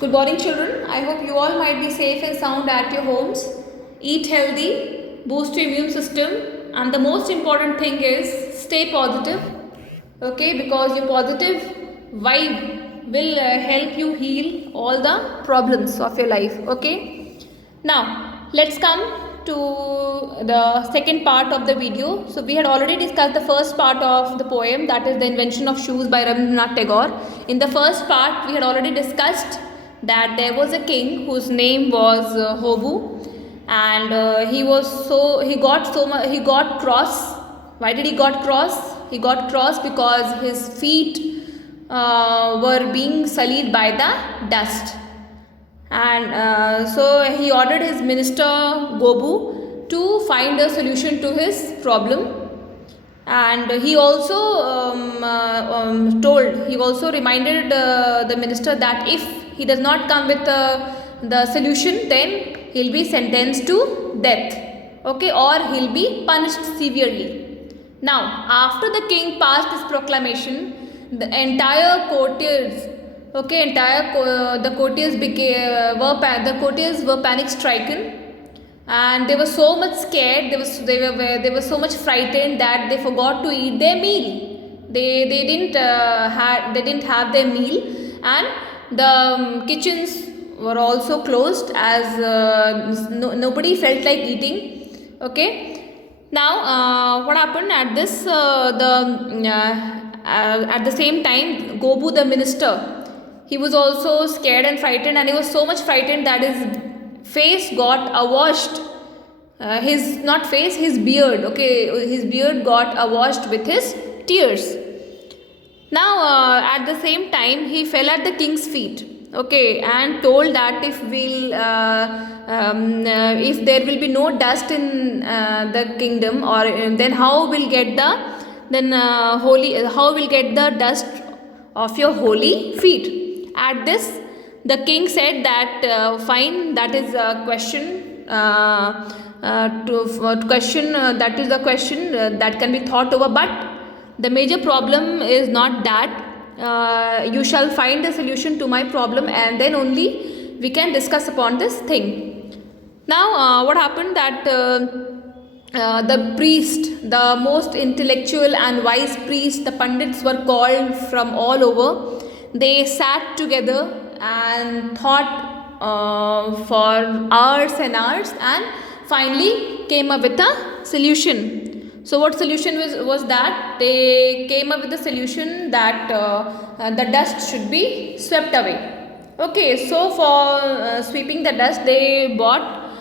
Good morning, children. I hope you all might be safe and sound at your homes. Eat healthy, boost your immune system, and the most important thing is stay positive. Okay, because your positive vibe will help you heal all the problems of your life. Okay, now let's come to the second part of the video. So we had already discussed the first part of the poem, that is the invention of shoes by Rabindranath Tagore. In the first part we had already discussed that there was a king whose name was Hobu, and he got cross. Why did he got cross? He got cross because his feet were being sullied by the dust, and so he ordered his minister Gobu to find a solution to his problem. And he also reminded the minister that if he does not come with the solution, then he'll be sentenced to death, okay, or he'll be punished severely. Now after the king passed this proclamation, the entire courtiers, okay, the courtiers were panic stricken, and they were so much scared, they were so much frightened that they forgot to eat their meal. They didn't have their meal, and the kitchens were also closed, as nobody felt like eating. Okay, now what happened at this at the same time, Gobu the minister, he was also scared and frightened, and he was so much frightened that his face got awashed, his beard, okay, his beard got awashed with his tears. Now at the same time he fell at the king's feet, okay, and told that if there will be no dust in the kingdom, or then how will get the dust of your holy feet. At this the king said that fine, that is a question that is the question that can be thought over, but the major problem is not that. You shall find a solution to my problem, and then only we can discuss upon this thing. Now what happened that the priest, the most intellectual and wise priest, the pandits, were called from all over. They sat together and thought for hours and hours, and finally came up with a solution. So what solution was that? They came up with a solution that the dust should be swept away. Okay, so for sweeping the dust, they bought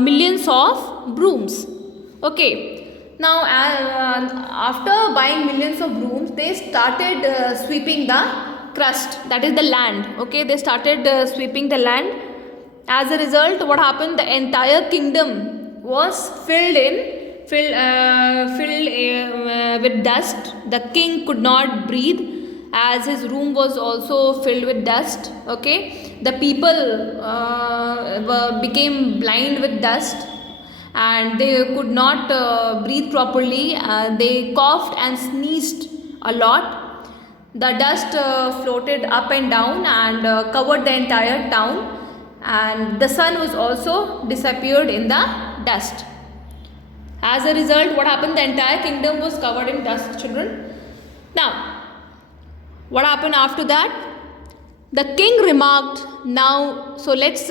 millions of brooms. Okay, now after buying millions of brooms, they started sweeping the crust, that is the land. Okay, they started sweeping the land. As a result, what happened? The entire kingdom was filled with dust. The king could not breathe, as his room was also filled with dust. Okay, the people became blind with dust, and they could not breathe properly. They coughed and sneezed a lot. The dust floated up and down and covered the entire town, and the sun was also disappeared in the dust. As a result, what happened? The entire kingdom was covered in dust, children. Now what happened after that? The king remarked, now so let's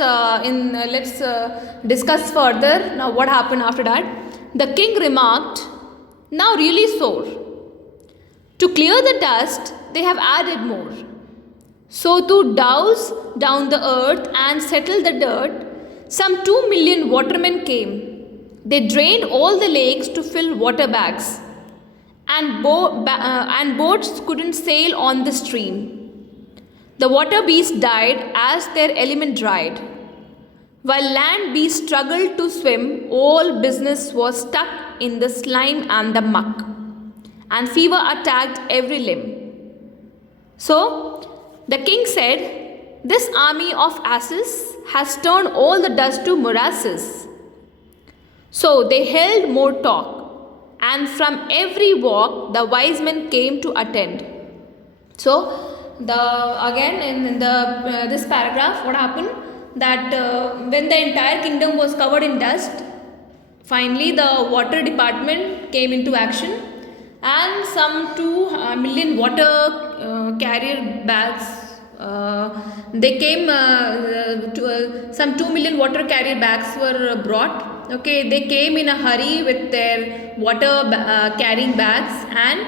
discuss further. Now what happened after that? The king remarked, now really sore. To clear the dust, they have added more. So to douse down the earth and settle the dirt, some 2 million watermen came. They drained all the lakes to fill water bags, and boats couldn't sail on the stream. The water beasts died as their element dried. While land beasts struggled to swim, all business was stuck in the slime and the muck, and fever attacked every limb. So the king said, this army of asses has turned all the dust to morasses. So they held more talk, and from every walk the wise men came to attend. So the again in the this paragraph, what happened that when the entire kingdom was covered in dust, finally the water department came into action, and some 2 million water carrier bags, they came some 2 million water carrier bags were brought. Okay, they came in a hurry with their water carrying bags and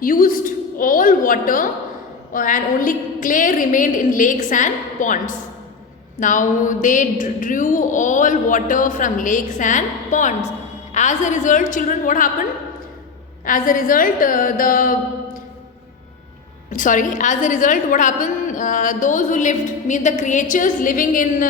used all water, and only clay remained in lakes and ponds. Now they drew all water from lakes and ponds. As a result, children, what happened? As a result, what happened? Those who lived, mean the creatures living in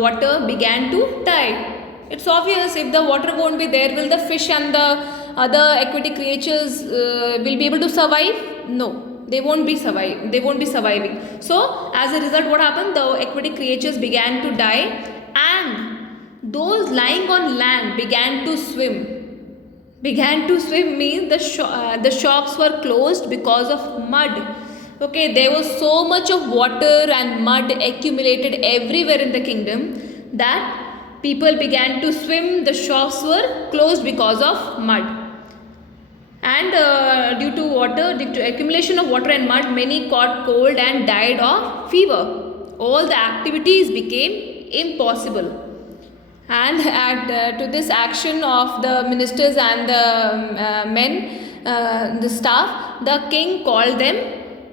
water, began to die. It's obvious, if the water won't be there, will the fish and the other aquatic creatures will be able to survive? No, they won't be surviving. So as a result, what happened? The aquatic creatures began to die, and those lying on land began to swim. Means the shops were closed because of mud. Okay, there was so much of water and mud accumulated everywhere in the kingdom that people began to swim. The shops were closed because of mud. And due to accumulation of water and mud, many caught cold and died of fever. All the activities became impossible. And to this action of the ministers and the men, the staff, the king called them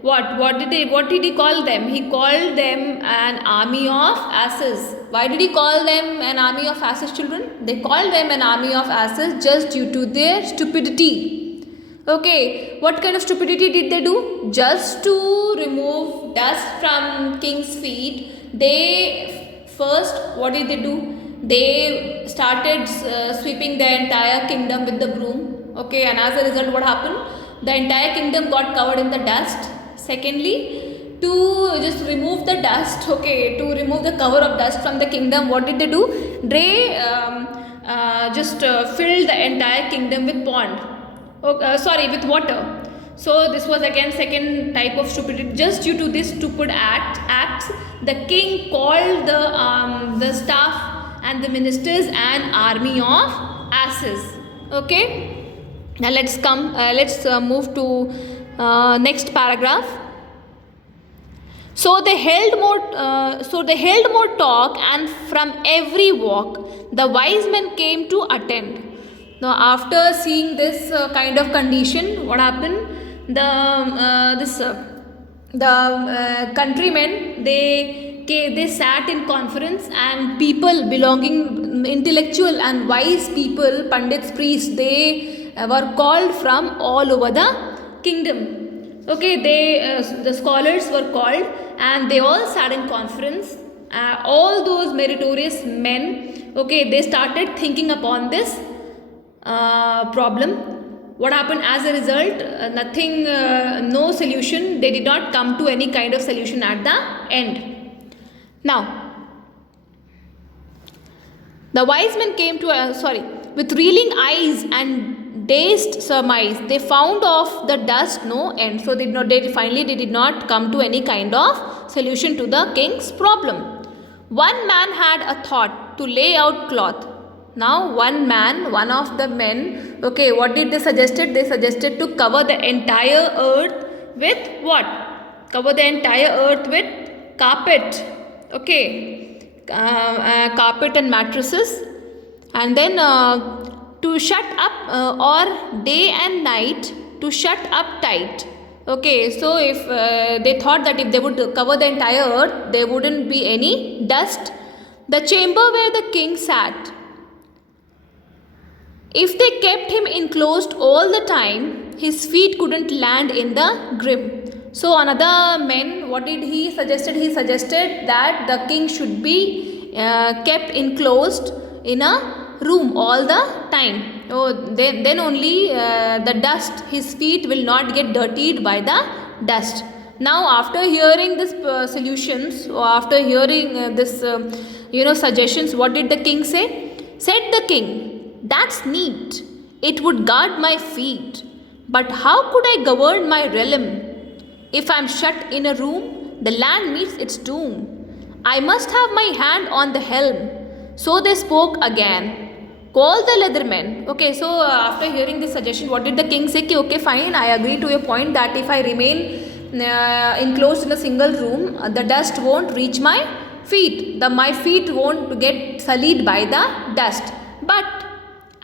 what did he call them? He called them an army of asses. Why did he call them an army of asses, children? They called them an army of asses just due to their stupidity. Okay, what kind of stupidity did they do? Just to remove dust from king's feet, they first, what did they do? They started sweeping the entire kingdom with the broom. Okay, and as a result, what happened? The entire kingdom got covered in the dust. Secondly, to just remove the dust, okay, to remove the cover of dust from the kingdom, what did they do? They just filled the entire kingdom with with water. So this was again second type of stupidity. Just due to this stupid acts, the king called the staff and the ministers an army of asses. Okay, now let's move to next paragraph. So they held more talk, and from every walk the wise men came to attend. Now after seeing this kind of condition, what happened? The countrymen, they sat in conference, and people belonging, intellectual and wise people, pandits, priests, they were called from all over the kingdom. Okay, the scholars were called, and they all sat in conference. All those meritorious men, okay, they started thinking upon this problem. What happened as a result? Nothing, no solution. They did not come to any kind of solution at the end. Now, the wise men came to, with reeling eyes and dazed surmise, they found of the dust no end. So they did not come to any kind of solution to the king's problem. One man had a thought to lay out cloth. Now one of the men, okay, what did they suggested? They suggested to cover the entire earth with what? Cover the entire earth with carpet. Okay, carpet and mattresses, and then to shut up or day and night to shut up tight. Okay, so if they thought that if they would cover the entire earth, there wouldn't be any dust. The chamber where the king sat, if they kept him enclosed all the time, his feet couldn't land in the grim. So another man, what did he suggested? He suggested that the king should be kept enclosed in a room all the time. Oh, then only the dust, his feet will not get dirtied by the dust. Now after hearing this solutions, or after hearing this suggestions, what did the king say? Said the king, "That's neat. It would guard my feet. But how could I govern my realm? If I'm shut in a room, the land meets its doom. I must have my hand on the helm. So they spoke again. Call the leathermen. Okay, so after hearing this suggestion, what did the king say? Ki, okay, fine, I agree to your point that if I remain enclosed in a single room, the dust won't reach my feet. My feet won't get sullied by the dust. But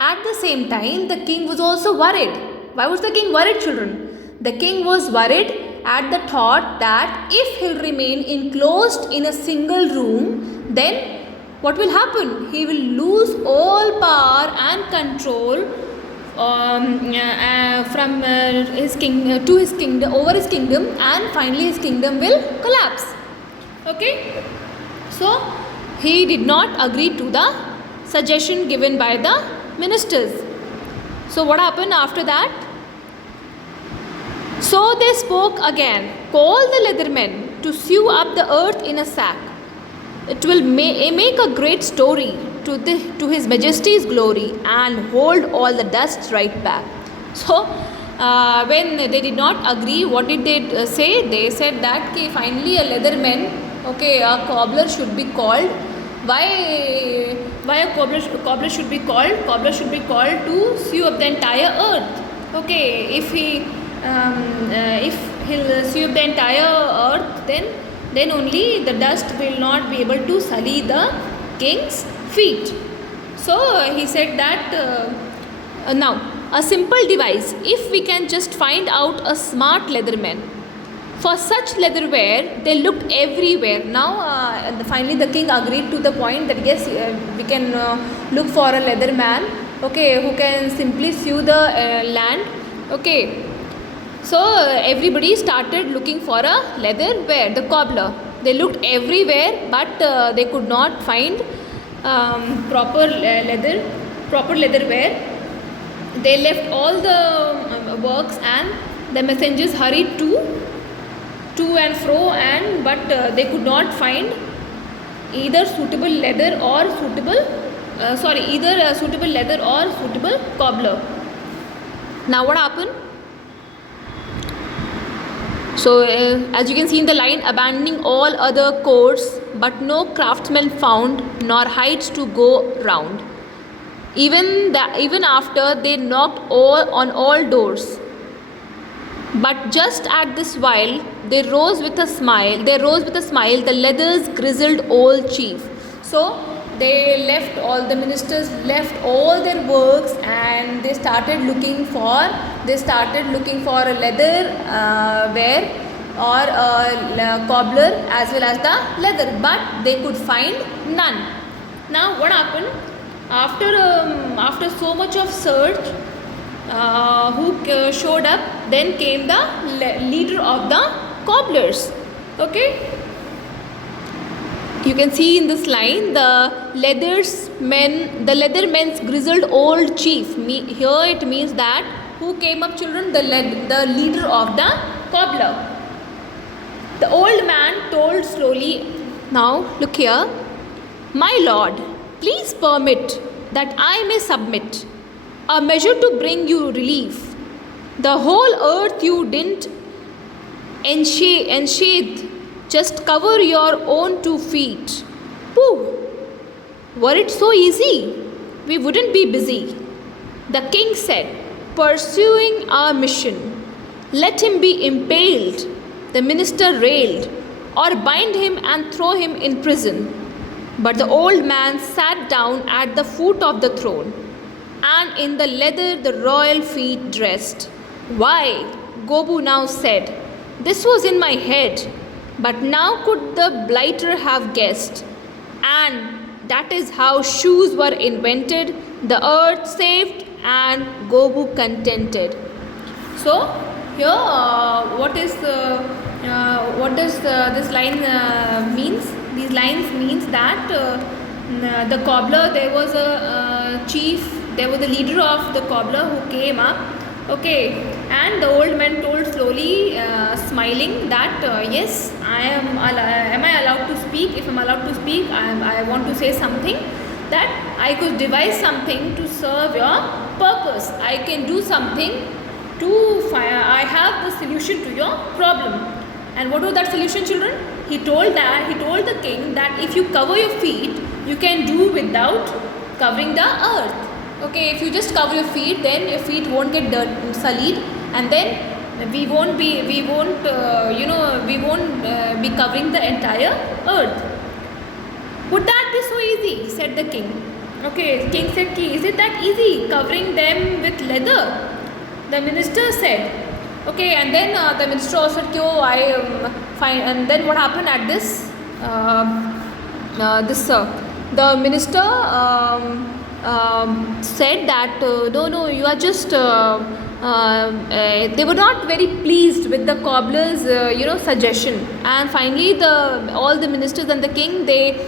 at the same time, the king was also worried. Why was the king worried, children? The king was worried at the thought that if he'll remain enclosed in a single room, then what will happen? He will lose all power and control from his king to his kingdom, over his kingdom, and finally his kingdom will collapse. Okay, so he did not agree to the suggestion given by the ministers. So what happened after that? So they spoke again. Call the leathermen to sew up the earth in a sack. It will make a great story to His Majesty's glory and hold all the dust right back. So when they did not agree, what did they say? They said that finally a leatherman, okay, a cobbler should be called. Why a cobbler should be called? Cobbler should be called to sew up the entire earth. Okay, if he'll sew up the entire earth, then only the dust will not be able to sully the king's feet. So he said that now a simple device, if we can just find out a smart leatherman. For such leatherware, they looked everywhere. Now finally the king agreed to the point that yes, we can look for a leatherman, okay, who can simply sew the land. Okay. So everybody started looking for a leatherware, the cobbler. They looked everywhere, but they could not find proper leatherware. They left all the works, and the messengers hurried to and fro, but they could not find either suitable leather or suitable cobbler. Now what happened? So as you can see in the line, abandoning all other course, but no craftsman found, nor heights to go round. Even after they knocked on all doors. But just at this while, they rose with a smile, the leather's grizzled old chief. So the ministers left all their works, and they started looking for a leather ware or a cobbler as well as the leather, but they could find none. Now what happened? After so much of search, who showed up? Then came the leader of the cobblers. Okay. You can see in this line the leatherman's grizzled old chief. Here it means that who came up, children? The leader of the cobbler. The old man told slowly, now look here, my lord, please permit that I may submit a measure to bring you relief. The whole earth you didn't ensheathe, just cover your own 2 feet. Pooh! Were it so easy, we wouldn't be busy. The king said, pursuing our mission, let him be impaled. The minister railed, or bind him and throw him in prison. But the old man sat down at the foot of the throne, and in the leather the royal feet dressed. Why, Gobu now said, this was in my head, but now could the blighter have guessed. And that is how shoes were invented, the earth saved, and Gobu contented. So here, what does this line means? These lines means that the cobbler, there was a chief, there was the leader of the cobbler who came up, okay, and the old man told slowly, smiling, that yes, am I allowed to speak? If I'm allowed to speak, I want to say something, that I could devise something to serve your purpose. I can do something I have the solution to your problem. And what was that solution, children? He told the king that if you cover your feet, you can do without covering the earth. Okay, if you just cover your feet, then your feet won't get sullied, and then we won't be covering the entire earth. Would that be so easy? Said the king. Okay, king said, is it that easy covering them with leather? The minister said. Okay, and then the minister also said, fine. And then what happened at this? The minister said that no, you are just. They were not very pleased with the cobbler's suggestion, and finally all the ministers and the king, they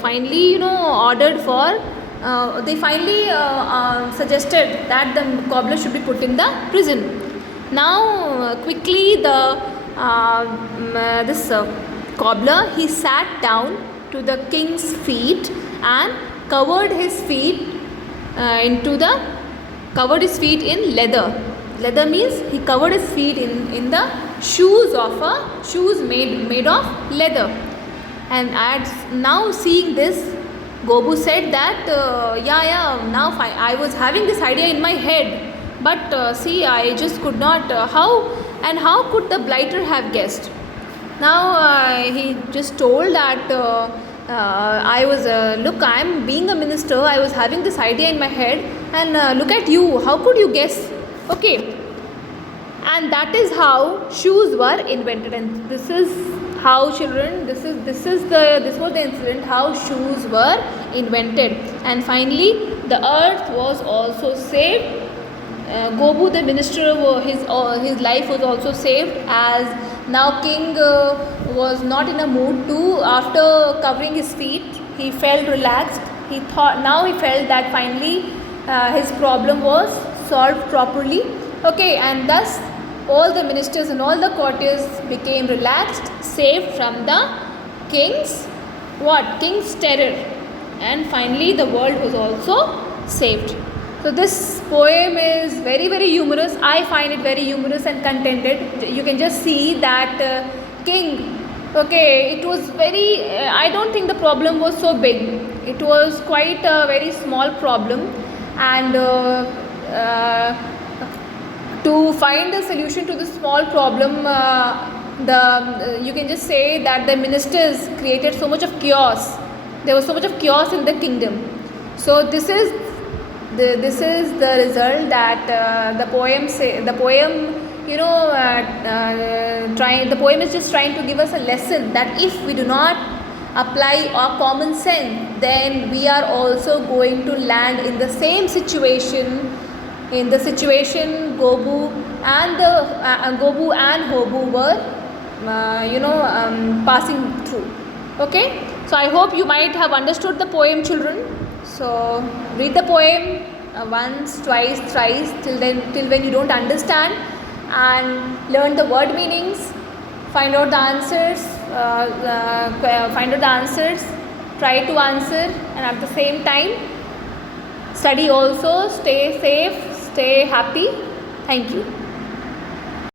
finally ordered for. They finally suggested that the cobbler should be put in the prison. Now quickly this cobbler, he sat down to the king's feet and covered his feet in leather. Leather means he covered his feet in the shoes made of leather. And now seeing this, Gobu said that now fine, I was having this idea in my head, but see, I just could not. How could the blighter have guessed? Now he just told that I am being a minister, I was having this idea in my head, and look at you, how could you guess? Okay, and that is how shoes were invented, and this is how, children, this was the incident how shoes were invented. And finally the earth was also saved. Gobu the minister, his life was also saved, as now king was not in a mood to, after covering his feet, he felt relaxed. He felt that finally his problem was solved properly. Okay, and thus all the ministers and all the courtiers became relaxed, saved from the king's terror, and finally the world was also saved. So this poem is very, very humorous. I find it very humorous and contented. You can just see that king, okay, it was very, I don't think the problem was so big. It was quite a very small problem, and to find a solution to this small problem, you can just say that the ministers created so much of chaos. There was so much of chaos in the kingdom. So this is the result that the poem is just trying to give us a lesson that if we do not apply our common sense, then we are also going to land in the same situation, Gobu and Hobu were passing through. Okay, so I hope you might have understood the poem, children. So read the poem once, twice, thrice, till when you don't understand, and learn the word meanings, find out the answers, try to answer, and at the same time study also. Stay safe, stay happy. Thank you.